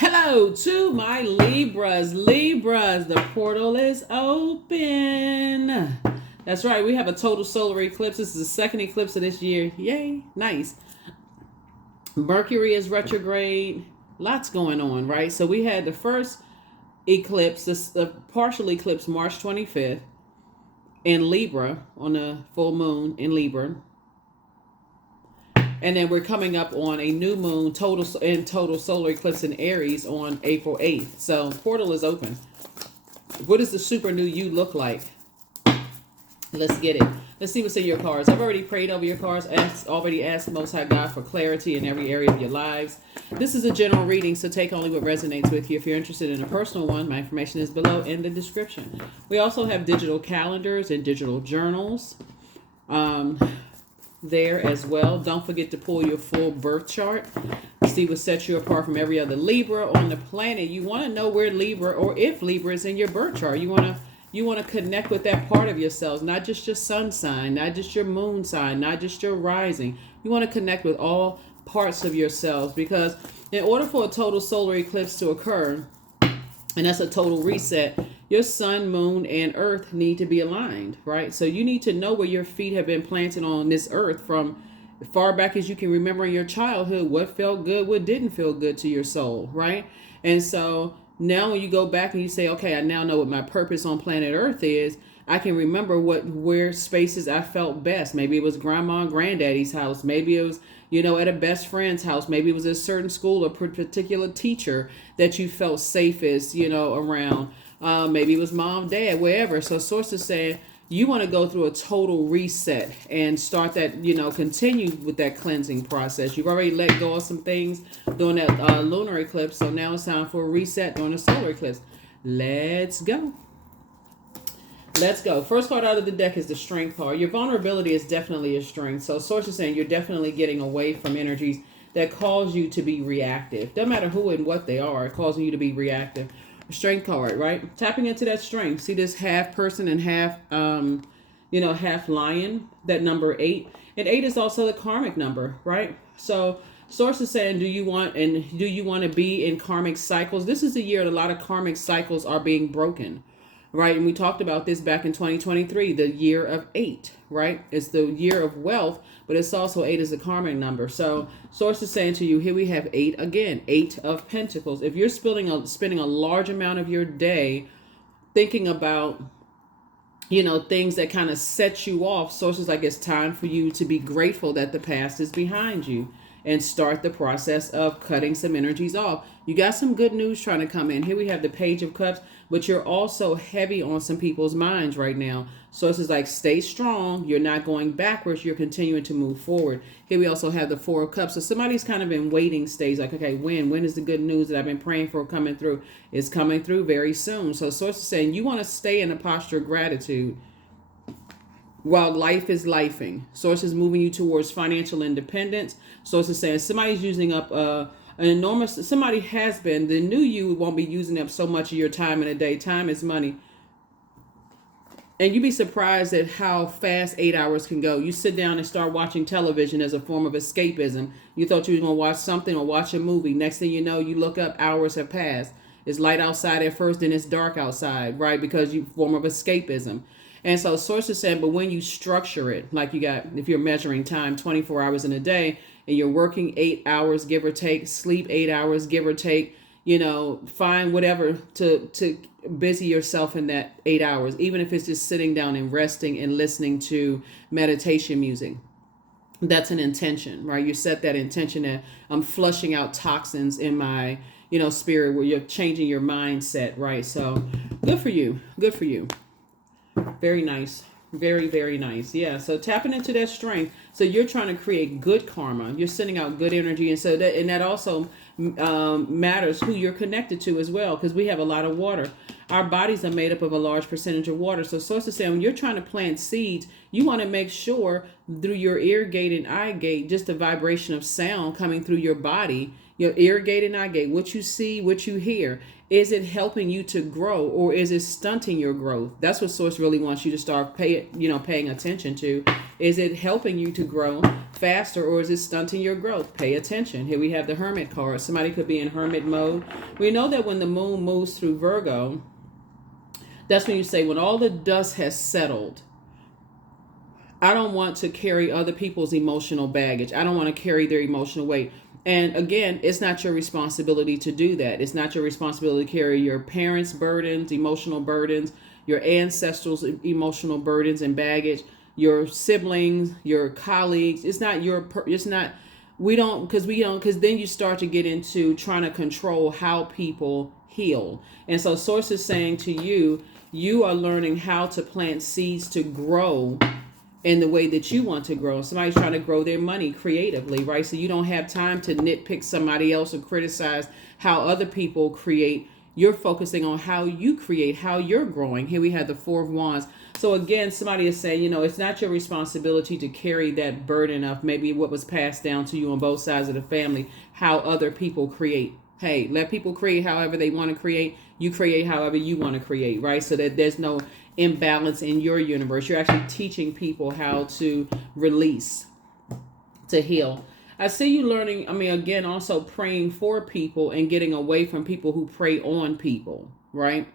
Hello to my Libras. Libras, the portal is open. That's right. We have a total solar eclipse. This is the second eclipse of this year. Yay. Nice. Mercury is retrograde. Lots going on, right? So we had the first eclipse, the partial eclipse, March 25th in Libra on the full moon in Libra. And then we're coming up on a new moon total solar eclipse in Aries on April 8th. So portal is open. What does the super new you look like? Let's get it. Let's see what's in your cards. I've already prayed over your cards. Already asked Most High God for clarity in every area of your lives. This is a general reading, so take only what resonates with you. If you're interested in a personal one, my information is below in the description. We also have digital calendars and digital journals there as well. Don't forget to pull your full birth chart. See what sets you apart from every other Libra on the planet. You want to know where Libra, or if Libra is in your birth chart. You want to connect with that part of yourselves, not just your sun sign, not just your moon sign, not just your rising. You want to connect with all parts of yourselves, because in order for a total solar eclipse to occur, and that's a total reset, your sun, moon, and earth need to be aligned, right? So you need to know where your feet have been planted on this earth from far back as you can remember in your childhood, what felt good, what didn't feel good to your soul, right? And so now when you go back and you say, okay, I now know what my purpose on planet Earth is, I can remember where spaces I felt best. Maybe it was grandma and granddaddy's house. Maybe it was, at a best friend's house. Maybe it was a certain school, a particular teacher that you felt safest, around. Maybe it was mom, dad, wherever. So source is saying you want to go through a total reset and start that, continue with that cleansing process. You've already let go of some things during that lunar eclipse. So now it's time for a reset during the solar eclipse. Let's go. Let's go. First card out of the deck is the Strength card. Your vulnerability is definitely a strength. So source is saying you're definitely getting away from energies that cause you to be reactive. Doesn't matter who and what they are, causing you to be reactive. Strength card, right? Tapping into that strength. See this half person and half half lion, that number 8. And 8 is also the karmic number, right? So source is saying, do you want to be in karmic cycles? This is a year that a lot of karmic cycles are being broken, right? And we talked about this back in 2023, the year of 8, right? It's the year of wealth, but it's also 8 is a karmic number. So source is saying to you, here we have 8 again, 8 of Pentacles. If you're spending a large amount of your day thinking about, things that kind of set you off, source is like, it's time for you to be grateful that the past is behind you and start the process of cutting some energies off. You got some good news trying to come in. Here we have the Page of Cups, but you're also heavy on some people's minds right now. So it's like, stay strong. You're not going backwards. You're continuing to move forward. Here we also have the Four of Cups. So somebody's kind of in waiting stage. Like, okay, when is the good news that I've been praying for coming through? It's coming through very soon. So source is saying you want to stay in a posture of gratitude while life is lifing. Source is moving you towards financial independence. Source is saying somebody's using up somebody has been. The new you won't be using up so much of your time in a day. Time is money. And you'd be surprised at how fast 8 hours can go. You sit down and start watching television as a form of escapism. You thought you were going to watch something or watch a movie. Next thing you know, you look up, hours have passed. It's light outside at first, then it's dark outside, right? Because you form of escapism. And so sources said, but when you structure it, like you got, if you're measuring time, 24 hours in a day, and you're working 8 hours, give or take, sleep 8 hours, give or take, find whatever to busy yourself in that 8 hours, even if it's just sitting down and resting and listening to meditation music. That's an intention, right? You set that intention that I'm flushing out toxins in my, spirit, where you're changing your mindset, right? So good for you. Good for you. Very nice. Very, very nice. Yeah. So tapping into that strength. So you're trying to create good karma. You're sending out good energy. And that also matters who you're connected to as well, because we have a lot of water. Our bodies are made up of a large percentage of water. So sources say when you're trying to plant seeds, you want to make sure through your ear gate and eye gate, just the vibration of sound coming through your body, irrigate and irrigate. What you see, what you hear, is it helping you to grow, or is it stunting your growth? That's what Source really wants you to start paying attention to. Is it helping you to grow faster, or is it stunting your growth? Pay attention. Here we have the Hermit card. Somebody could be in hermit mode. We know that when the moon moves through Virgo, that's when you say, when all the dust has settled, I don't want to carry other people's emotional baggage. I don't want to carry their emotional weight. And again, it's not your responsibility to do that. It's not your responsibility to carry your parents' burdens, emotional burdens, your ancestors' emotional burdens and baggage, your siblings, your colleagues. It's not because then you start to get into trying to control how people heal. And so Source is saying to you, you are learning how to plant seeds to grow in the way that you want to grow. Somebody's trying to grow their money creatively, right? So you don't have time to nitpick somebody else or criticize how other people create. You're focusing on how you create, how you're growing. Here we have the Four of Wands. So again, somebody is saying, it's not your responsibility to carry that burden of maybe what was passed down to you on both sides of the family, how other people create. Hey, let people create however they want to create. You create however you want to create, right? So that there's no imbalance in your universe. You're actually teaching people how to release, to heal. I see you learning, again, also praying for people and getting away from people who prey on people, right?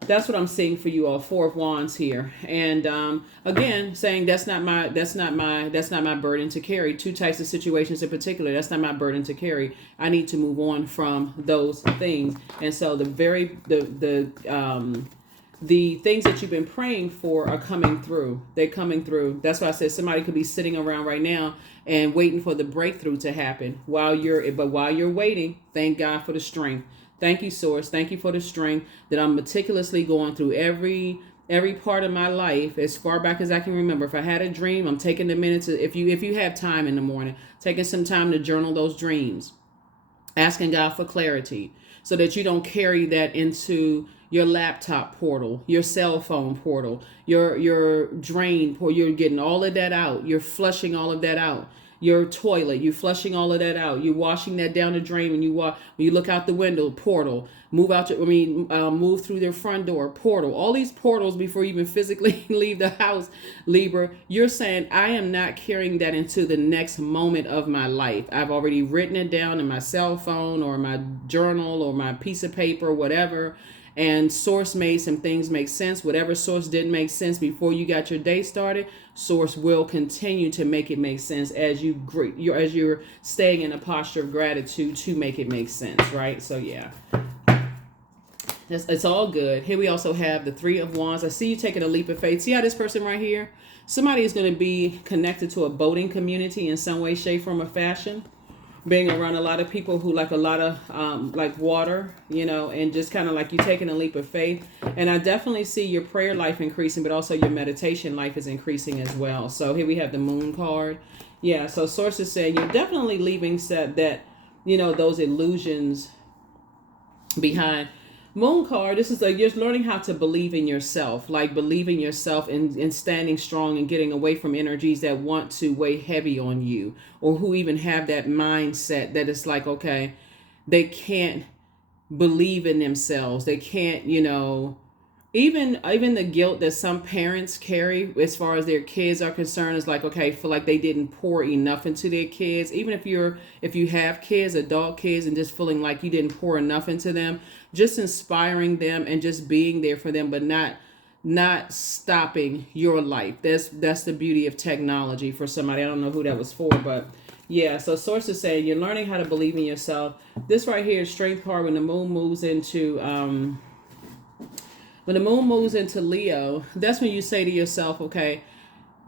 That's what I'm seeing for you all. Four of Wands here. And again, saying that's not my burden to carry. Two types of situations in particular. That's not my burden to carry. I need to move on from those things. And so the things that you've been praying for are coming through. They're coming through. That's why I said somebody could be sitting around right now and waiting for the breakthrough to happen while you're waiting. Thank God for the strength. Thank you, Source. Thank you for the strength that I'm meticulously going through every part of my life as far back as I can remember. If I had a dream, I'm taking the minutes. If you have time in the morning, taking some time to journal those dreams, asking God for clarity so that you don't carry that into your laptop portal, your cell phone portal, your drain portal. You're getting all of that out. You're flushing all of that out. Your toilet, you're flushing all of that out. You're washing that down the drain when you look out the window, portal. Move through their front door, portal. All these portals before you even physically leave the house, Libra. You're saying, I am not carrying that into the next moment of my life. I've already written it down in my cell phone or my journal or my piece of paper, whatever. And Source made some things make sense. Whatever Source didn't make sense before you got your day started, Source will continue to make it make sense as you're staying in a posture of gratitude to make it make sense, right? So yeah, it's all good. Here we also have the Three of Wands. I see you taking a leap of faith. See how this person right here? Somebody is going to be connected to a boating community in some way, shape, form, or fashion. Being around a lot of people who like a lot of like water, and just kind of like you taking a leap of faith. And I definitely see your prayer life increasing, but also your meditation life is increasing as well. So here we have the Moon card. Yeah, so Source is saying you're definitely leaving those illusions behind. Moon card, this is you're learning how to believe in yourself, like believing yourself and standing strong and getting away from energies that want to weigh heavy on you, or who even have that mindset that it's like, okay, they can't believe in themselves. They can't, even the guilt that some parents carry as far as their kids are concerned is like, okay, feel like they didn't pour enough into their kids. Even if you have kids, adult kids, and just feeling like you didn't pour enough into them, just inspiring them and just being there for them, but not stopping your life. That's the beauty of technology for somebody. I don't know who that was for, but yeah. So Source is saying you're learning how to believe in yourself. This right here is Strength card. When the moon moves into Leo, that's when you say to yourself, okay,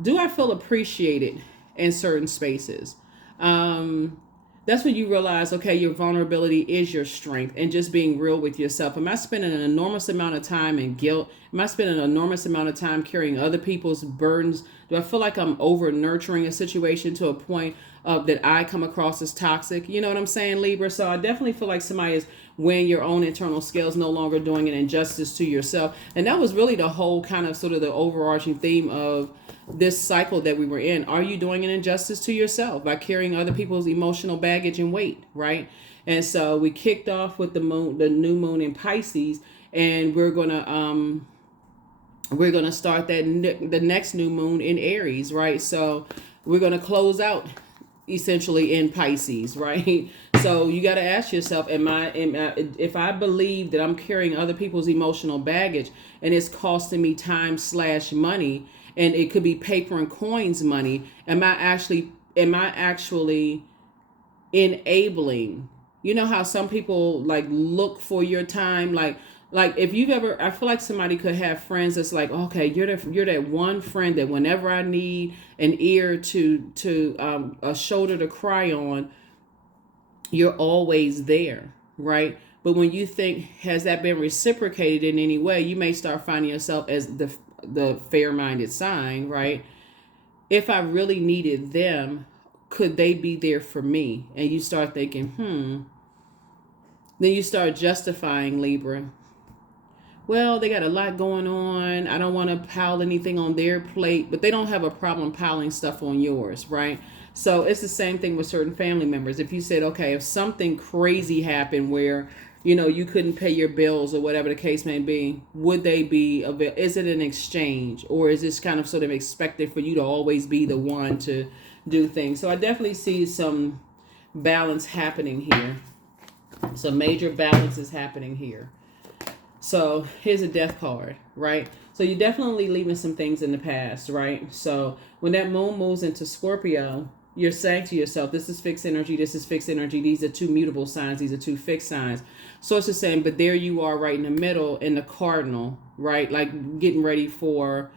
do I feel appreciated in certain spaces? That's when you realize, okay, your vulnerability is your strength, and just being real with yourself. Am I spending an enormous amount of time in guilt? Am I spending an enormous amount of time carrying other people's burdens? Do I feel like I'm over nurturing a situation to a point that I come across as toxic? You know what I'm saying, Libra? So I definitely feel like somebody is weighing your own internal scales, no longer doing an injustice to yourself. And that was really the whole kind of sort of the overarching theme of this cycle that we were in. Are you doing an injustice to yourself by carrying other people's emotional baggage and weight, right? And so we kicked off with the new moon in Pisces, and we're gonna start the next new moon in Aries, right? So we're gonna close out essentially in Pisces, right? So you got to ask yourself, if I believe that I'm carrying other people's emotional baggage and it's costing me time / money, and it could be paper and coins money, am I actually enabling? You know how some people like look for your time, like if you've ever, I feel like somebody could have friends that's like, okay, you're that one friend that whenever I need an ear to a shoulder to cry on, you're always there, right? But when you think, has that been reciprocated in any way, you may start finding yourself as the fair-minded sign, right? If I really needed them, could they be there for me? And you start thinking, Then you start justifying, Libra. Well, they got a lot going on. I don't want to pile anything on their plate, but they don't have a problem piling stuff on yours, right? So it's the same thing with certain family members. If you said, okay, if something crazy happened where, you couldn't pay your bills or whatever the case may be, would they be, is it an exchange, or is this kind of sort of expected for you to always be the one to do things? So I definitely see some balance happening here. Some major balance is happening here. So here's a death card, right? So you're definitely leaving some things in the past, right? So when that moon moves into Scorpio, you're saying to yourself, this is fixed energy, this is fixed energy. These are two mutable signs. These are two fixed signs. So it's the same, but there you are right in the middle in the cardinal, right? Like getting ready for,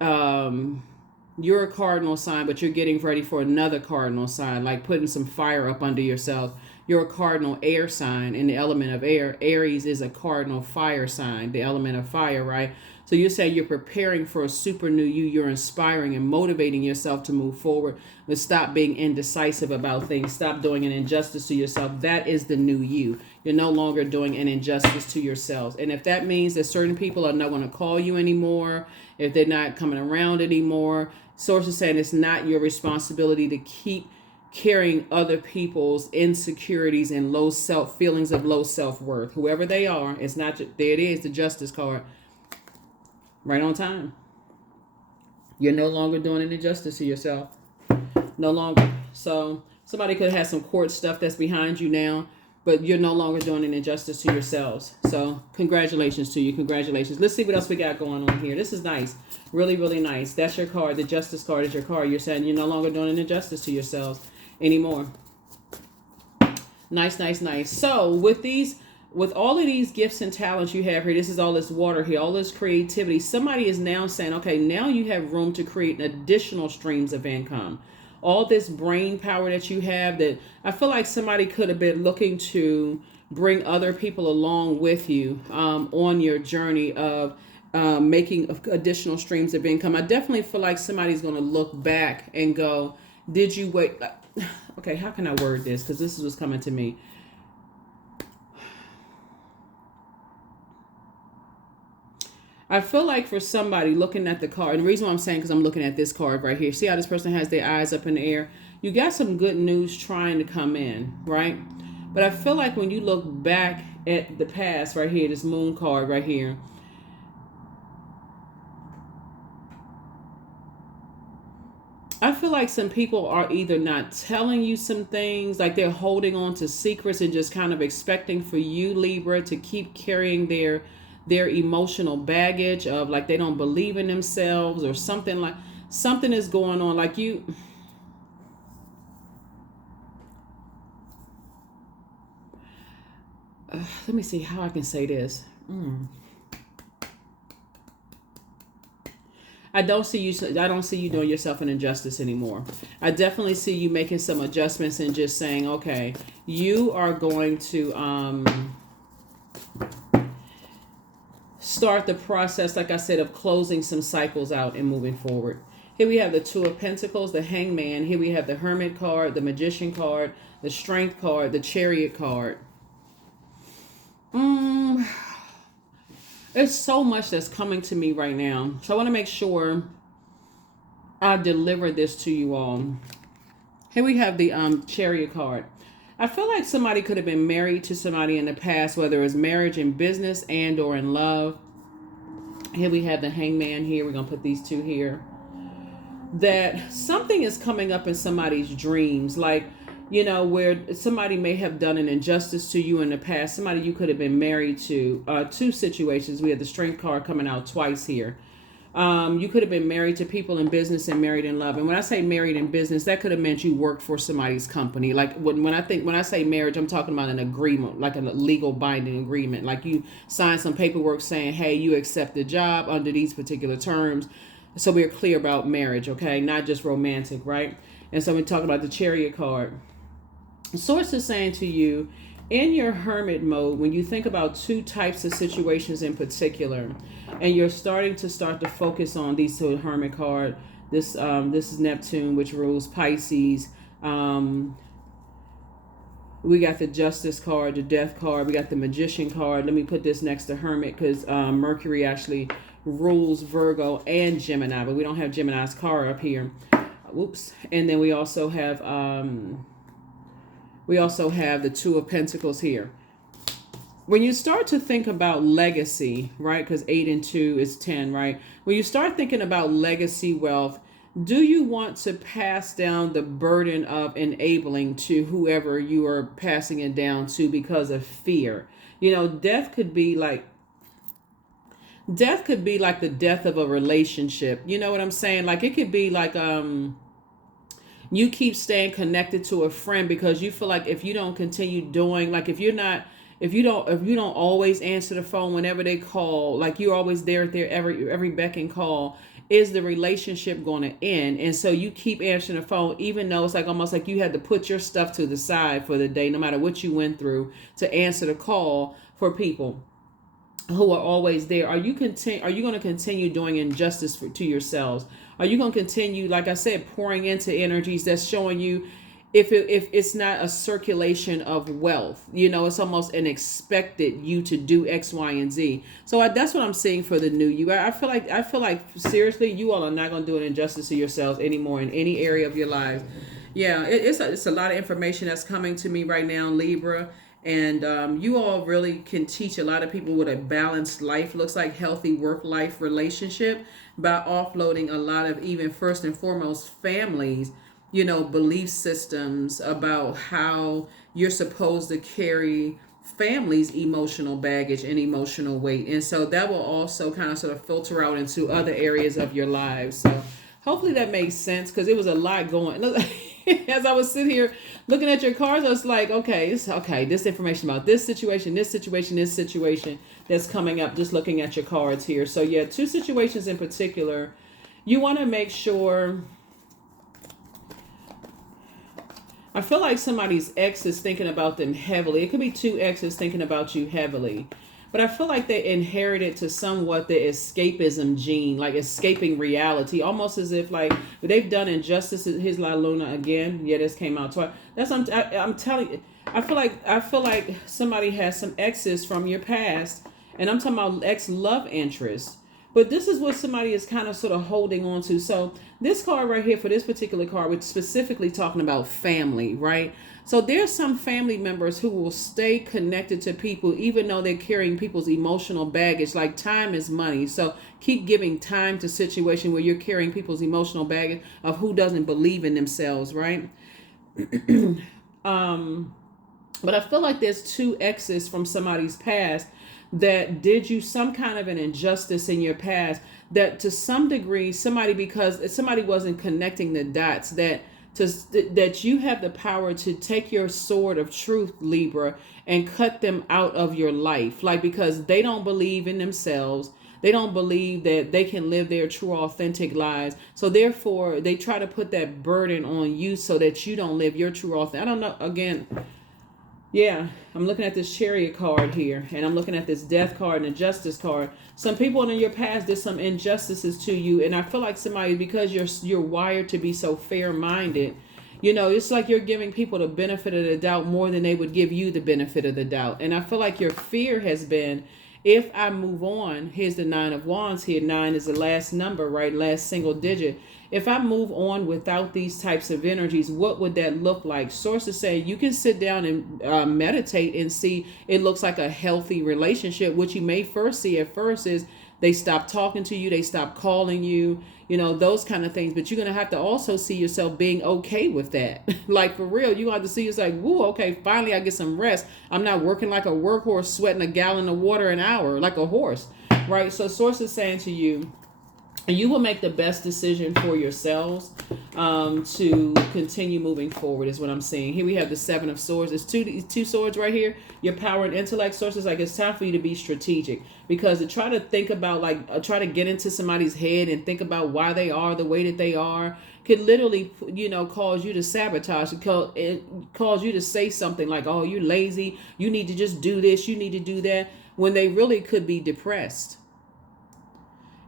you're a cardinal sign, but you're getting ready for another cardinal sign, like putting some fire up under yourself. You're a cardinal air sign in the element of air. Aries is a cardinal fire sign, the element of fire, right? So you say you're preparing for a super new you. You're inspiring and motivating yourself to move forward, but stop being indecisive about things. Stop doing an injustice to yourself. That is the new you. You're no longer doing an injustice to yourselves. And if that means that certain people are not going to call you anymore, if they're not coming around anymore, sources saying it's not your responsibility to keep carrying other people's insecurities and feelings of low self-worth. Whoever they are, it's not, there it is, the justice card. Right on time. You're no longer doing an injustice to yourself. No longer. So somebody could have some court stuff that's behind you now, but you're no longer doing an injustice to yourselves. So congratulations to you. Congratulations. Let's see what else we got going on here. This is nice. Really, really nice. That's your card. The justice card is your card. You're saying you're no longer doing an injustice to yourselves anymore. Nice, nice, nice. So with all of these gifts and talents you have here, this is all this water here, all this creativity, somebody is now saying, okay, now you have room to create additional streams of income. All this brain power that you have, that I feel like somebody could have been looking to bring other people along with you on your journey of making additional streams of income. I definitely feel like somebody's going to look back and go, did you wait? Okay, how can I word this? Because this is what's coming to me. I feel like for somebody looking at the card, and the reason why I'm saying, because I'm looking at this card right here. See how this person has their eyes up in the air? You got some good news trying to come in, right? But I feel like when you look back at the past right here, this moon card right here, I feel like some people are either not telling you some things, like they're holding on to secrets and just kind of expecting for you, Libra, to keep carrying their emotional baggage of like they don't believe in themselves or something. Like something is going on, like you. Let me see how I can say this. I don't see you doing yourself an injustice anymore. I definitely see you making some adjustments and just saying, okay, you are going to start the process, like I said, of closing some cycles out and moving forward. Here we have the Two of Pentacles, the Hangman. Here we have the Hermit card, the Magician card, the Strength card, the Chariot card. There's so much that's coming to me right now. So I want to make sure I deliver this to you all. Here we have the Chariot card. I feel like somebody could have been married to somebody in the past, whether it was marriage in business and or in love. Here we have the Hangman here. We're going to put these two here. That something is coming up in somebody's dreams, like, you know, where somebody may have done an injustice to you in the past. Somebody you could have been married to. Two situations. We had the Strength card coming out twice here. You could have been married to people in business and married in love. And when I say married in business, that could have meant you worked for somebody's company. Like when I say marriage, I'm talking about an agreement, like a legal binding agreement. Like you signed some paperwork saying, hey, you accept the job under these particular terms. So we're clear about marriage, okay? Not just romantic, right? And so we talk about the Chariot card. Source is saying to you, in your hermit mode, when you think about two types of situations in particular, and you're starting to focus on these two hermit card, this is Neptune, which rules Pisces. We got the Justice card, the Death card. We got the Magician card. Let me put this next to Hermit because Mercury actually rules Virgo and Gemini, but we don't have Gemini's card up here. Whoops. And then we also have the Two of Pentacles here. When you start to think about legacy, right? Because 8 and 2 is 10, right? When you start thinking about legacy wealth, do you want to pass down the burden of enabling to whoever you are passing it down to because of fear? You know, death could be like the death of a relationship. You know what I'm saying? Like it could be like you keep staying connected to a friend because you feel like if you don't continue doing, like if you don't always answer the phone whenever they call, like you're always there at their every beck and call, is the relationship going to end? And so you keep answering the phone, even though it's like almost like you had to put your stuff to the side for the day, no matter what you went through, to answer the call for people who are always there. Are you going to continue doing injustice to yourselves? Are you going to continue, like I said, pouring into energies that's showing you if it's not a circulation of wealth, you know, it's almost an expected you to do X, Y, and Z. So that's what I'm seeing for the new you. I feel like seriously, you all are not going to do an injustice to yourselves anymore in any area of your lives. Yeah, it's a lot of information that's coming to me right now, Libra. And you all really can teach a lot of people what a balanced life looks like, healthy work-life relationship, by offloading a lot of, even first and foremost, families, you know, belief systems about how you're supposed to carry families' emotional baggage and emotional weight. And so that will also kind of sort of filter out into other areas of your lives. So hopefully that makes sense, because it was a lot going. As I was sitting here looking at your cards, I was like, this information about this situation that's coming up, just looking at your cards here. So yeah, two situations in particular. You want to make sure. I feel like somebody's ex is thinking about them heavily. It could be two exes thinking about you heavily. But I feel like they inherited to somewhat the escapism gene, like escaping reality, almost as if like they've done injustice. Here's La Luna again. Yeah, this came out twice. I'm telling you. I feel like somebody has some exes from your past, and I'm talking about ex love interests. But this is what somebody is kind of sort of holding on to. So this card right here, for this particular card, we're specifically talking about family, right? So there's some family members who will stay connected to people even though they're carrying people's emotional baggage. Like time is money. So keep giving time to situation where you're carrying people's emotional baggage of who doesn't believe in themselves, right? But I feel like there's two exes from somebody's past that did you some kind of an injustice in your past, that to some degree because somebody wasn't connecting the dots, that you have the power to take your sword of truth, Libra, and cut them out of your life. Like, because they don't believe in themselves. They don't believe that they can live their true, authentic lives. So therefore, they try to put that burden on you so that you don't live your true, authentic. I don't know, again. Yeah, I'm looking at this Chariot card here, and I'm looking at this Death card and the Justice card. Some people in your past did some injustices to you, and I feel like somebody, because you're wired to be so fair-minded, you know, it's like you're giving people the benefit of the doubt more than they would give you the benefit of the doubt. And I feel like your fear has been, If I move on, here's the 9 of Wands here. 9 is the last number, right? Last single digit. If I move on without these types of energies, what would that look like? Sources say you can sit down and meditate and see it looks like a healthy relationship. What you may first see at first is they stop talking to you, they stop calling you, those kind of things. But you're going to have to also see yourself being okay with that. Like, for real, you have to see it's like, woo, okay, finally I get some rest. I'm not working like a workhorse, sweating a gallon of water an hour like a horse, right? So sources saying to you, and you will make the best decision for yourselves to continue moving forward is what I'm saying. Here we have the 7 of Swords. It's two swords right here. Your power and intellect. Sources like it's time for you to be strategic, because to try to think about try to get into somebody's head and think about why they are the way that they are could literally, cause you to sabotage. It cause you to say something like, oh, you're lazy. You need to just do this. You need to do that, when they really could be depressed.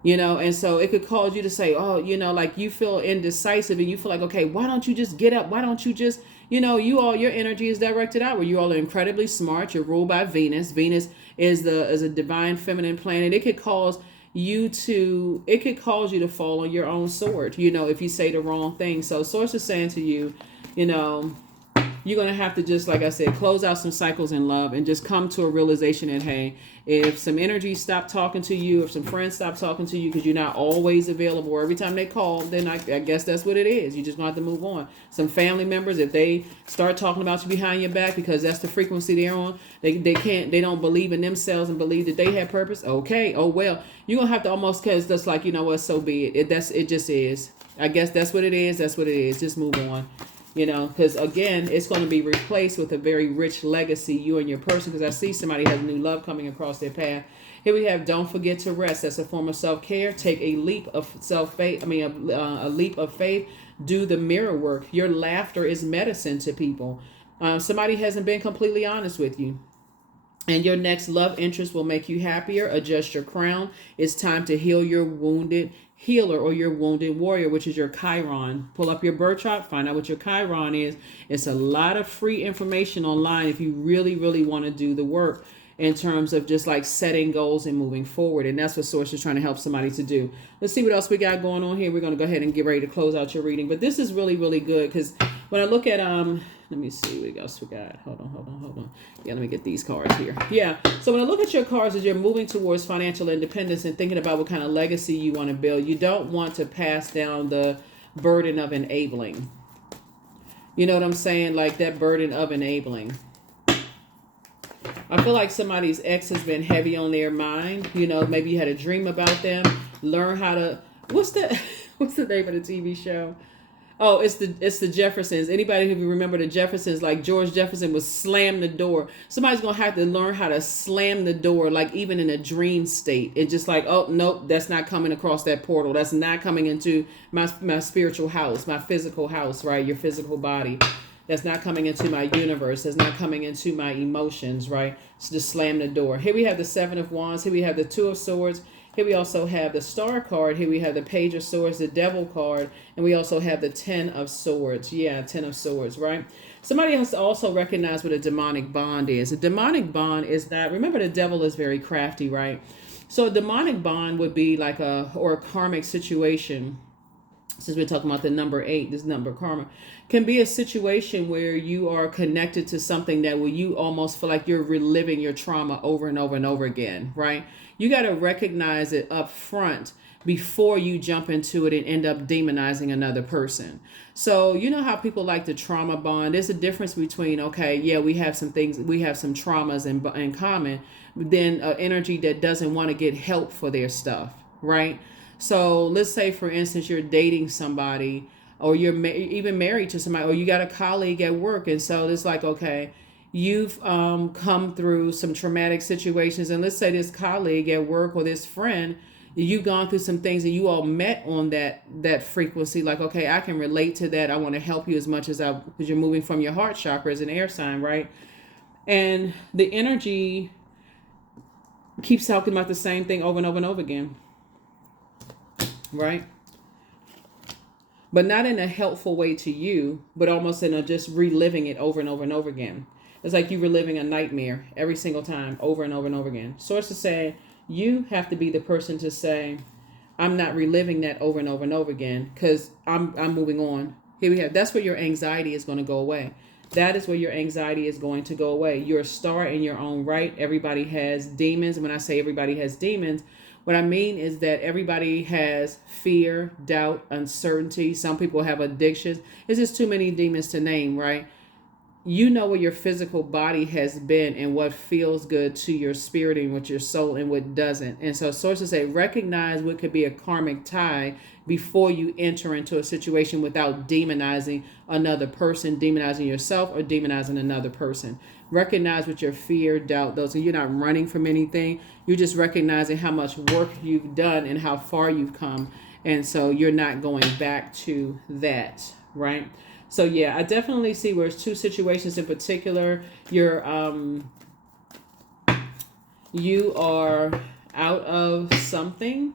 And so it could cause you to say, oh, like you feel indecisive and you feel like, okay, why don't you just get up? Why don't you just, your energy is directed outward. You all are incredibly smart. You're ruled by Venus. Venus is a divine feminine planet. It could cause you to fall on your own sword, if you say the wrong thing. So source is saying to you, you're going to have to just, like I said, close out some cycles in love and just come to a realization that, hey, if some energy stop talking to you, if some friends stop talking to you because you're not always available, or every time they call, then I guess that's what it is. You just going to have to move on. Some family members, if they start talking about you behind your back because that's the frequency they're on, they don't believe in themselves and believe that they have purpose. Okay. Oh, well, you're going to have to almost, because that's like, what, so be it. It just is. I guess that's what it is. That's what it is. Just move on. Because again, it's going to be replaced with a very rich legacy, you and your person, because I see somebody has new love coming across their path. Here we have, don't forget to rest. That's a form of self-care. Take a leap of self-faith. A leap of faith. Do the mirror work. Your laughter is medicine to people. Somebody hasn't been completely honest with you, and your next love interest will make you happier. Adjust your crown. It's time to heal your wounded healer or your wounded warrior, which is your Chiron. Pull up your birth chart, find out what your Chiron is. It's a lot of free information online if you really, really want to do the work in terms of just like setting goals and moving forward. And that's what Source is trying to help somebody to do. Let's see what else we got going on here. We're going to go ahead and get ready to close out your reading. But this is really, really good, because when I look at, let me see what else we got. Hold on. Yeah, let me get these cards here. Yeah. So when I look at your cards, as you're moving towards financial independence and thinking about what kind of legacy you want to build, you don't want to pass down the burden of enabling. You know what I'm saying? Like that burden of enabling. I feel like somebody's ex has been heavy on their mind. Maybe you had a dream about them. Learn how to, what's the name of the TV show? Oh, it's the Jeffersons. Anybody who remember the Jeffersons, like George Jefferson would slam the door. Somebody's going to have to learn how to slam the door, like even in a dream state. It's just like, oh, nope, that's not coming across that portal. That's not coming into my spiritual house, my physical house, right? Your physical body. That's not coming into my universe. That's not coming into my emotions, right? So just slam the door. Here we have the 7 of Wands. Here we have the 2 of Swords. Here we also have the Star card. Here we have the Page of Swords, the Devil card. And we also have the 10 of Swords. Yeah, 10 of Swords, right? Somebody has to also recognize what a demonic bond is. A demonic bond is that, remember, the devil is very crafty, right? So a demonic bond would be like a karmic situation. Since we're talking about the number 8, this number karma, can be a situation where you are connected to something that will you almost feel like you're reliving your trauma over and over and over again, right? You got to recognize it up front before you jump into it and end up demonizing another person. So you know how people like to trauma bond? There's a difference between, okay, yeah, we have some things, we have some traumas in common, but then energy that doesn't want to get help for their stuff, right? So let's say, for instance, you're dating somebody, or you're even married to somebody, or you got a colleague at work. And so it's like, okay, you've come through some traumatic situations. And let's say this colleague at work or this friend, you've gone through some things and you all met on that frequency. Like, okay, I can relate to that. I want to help you as much as because you're moving from your heart chakra as an air sign, right? And the energy keeps talking about the same thing over and over and over again. Right? But not in a helpful way to you, but almost in a just reliving it over and over and over again. It's like you reliving a nightmare every single time, over and over and over again. Source is saying you have to be the person to say, I'm not reliving that over and over and over again, because I'm moving on. Here we have, that's where your anxiety is going to go away. That is where your anxiety is going to go away. You're a star in your own right. Everybody has demons. When I say everybody has demons, what I mean is that everybody has fear, doubt, uncertainty. Some people have addictions. It's just too many demons to name, right? You know where your physical body has been and what feels good to your spirit and what your soul and what doesn't. And so sources say recognize what could be a karmic tie before you enter into a situation without demonizing another person, demonizing yourself, or demonizing another person. Recognize what your fear, doubt, those, and you're not running from anything. You're just recognizing how much work you've done and how far you've come. And so you're not going back to that, right? So yeah, I definitely see where it's two situations in particular. You are out of something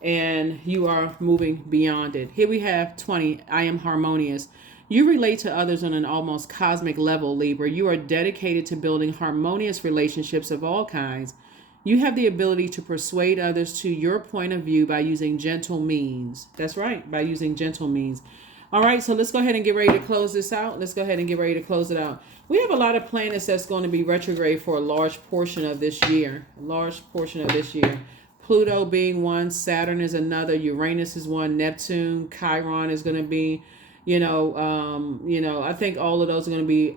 and you are moving beyond it. Here we have 20. I am harmonious. You relate to others on an almost cosmic level, Libra. You are dedicated to building harmonious relationships of all kinds. You have the ability to persuade others to your point of view by using gentle means. That's right, by using gentle means. All right, so let's go ahead and get ready to close this out. Let's go ahead and get ready to close it out. We have a lot of planets that's going to be retrograde for a large portion of this year. Pluto being one, Saturn is another, Uranus is one, Neptune, Chiron is going to be, I think all of those are going to be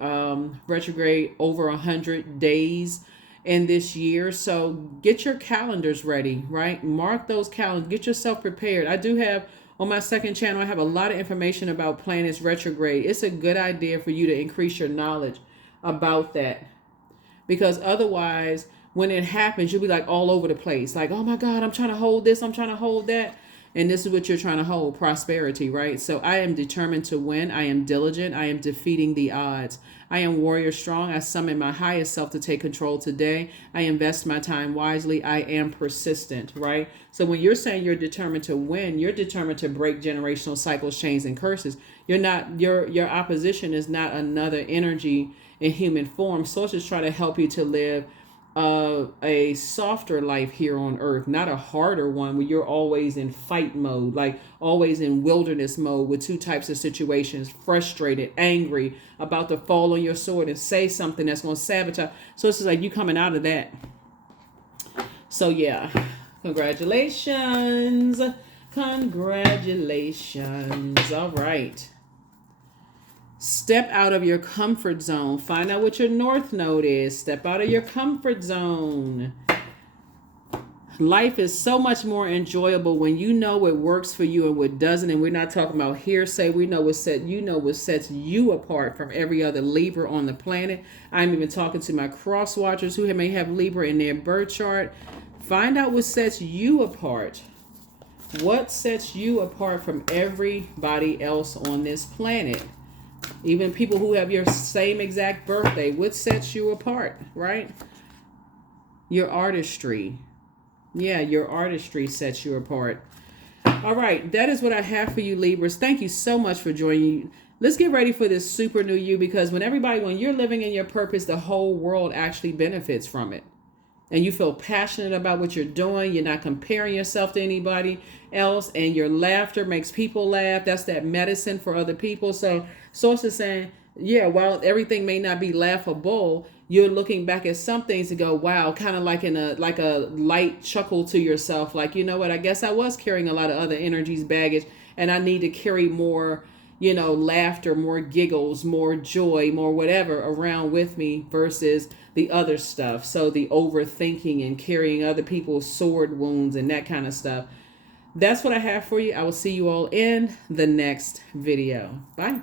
retrograde over 100 days in this year. So get your calendars ready, right? Mark those calendars. Get yourself prepared. I do have on my second channel, I have a lot of information about planets retrograde. It's a good idea for you to increase your knowledge about that, because otherwise when it happens, you'll be like all over the place. Like, oh my God, I'm trying to hold this. I'm trying to hold that. And this is what you're trying to hold, prosperity, right? So I am determined to win. I am diligent. I am defeating the odds. I am warrior strong. I summon my highest self to take control today. I invest my time wisely. I am persistent, right? So when you're saying you're determined to win, you're determined to break generational cycles, chains, and curses. You're not, your opposition is not another energy in human form. Sources try to help you to live a softer life here on earth, not a harder one where you're always in fight mode, like always in wilderness mode with two types of situations: frustrated, angry, about to fall on your sword and say something that's going to sabotage. So it's like you coming out of that. So yeah, congratulations. All right. Step out of your comfort zone. Find out what your north node is. Step out of your comfort zone. Life is so much more enjoyable when you know what works for you and what doesn't. And we're not talking about hearsay. We know what sets you apart from every other Libra on the planet. I'm even talking to my cross watchers who may have Libra in their birth chart. Find out what sets you apart. What sets you apart from everybody else on this planet? Even people who have your same exact birthday. What sets you apart, right? Your artistry. Yeah, your artistry sets you apart. All right, that is what I have for you, Libras. Thank you so much for joining. Let's get ready for this super new you, because when you're living in your purpose, the whole world actually benefits from it. And you feel passionate about what you're doing. You're not comparing yourself to anybody else. And your laughter makes people laugh. That's that medicine for other people. So Source is saying, yeah, while everything may not be laughable, you're looking back at some things to go, wow, kind of like a light chuckle to yourself. Like, you know what, I guess I was carrying a lot of other energies, baggage, and I need to carry more, laughter, more giggles, more joy, more whatever around with me versus the other stuff. So the overthinking and carrying other people's sword wounds and that kind of stuff. That's what I have for you. I will see you all in the next video. Bye.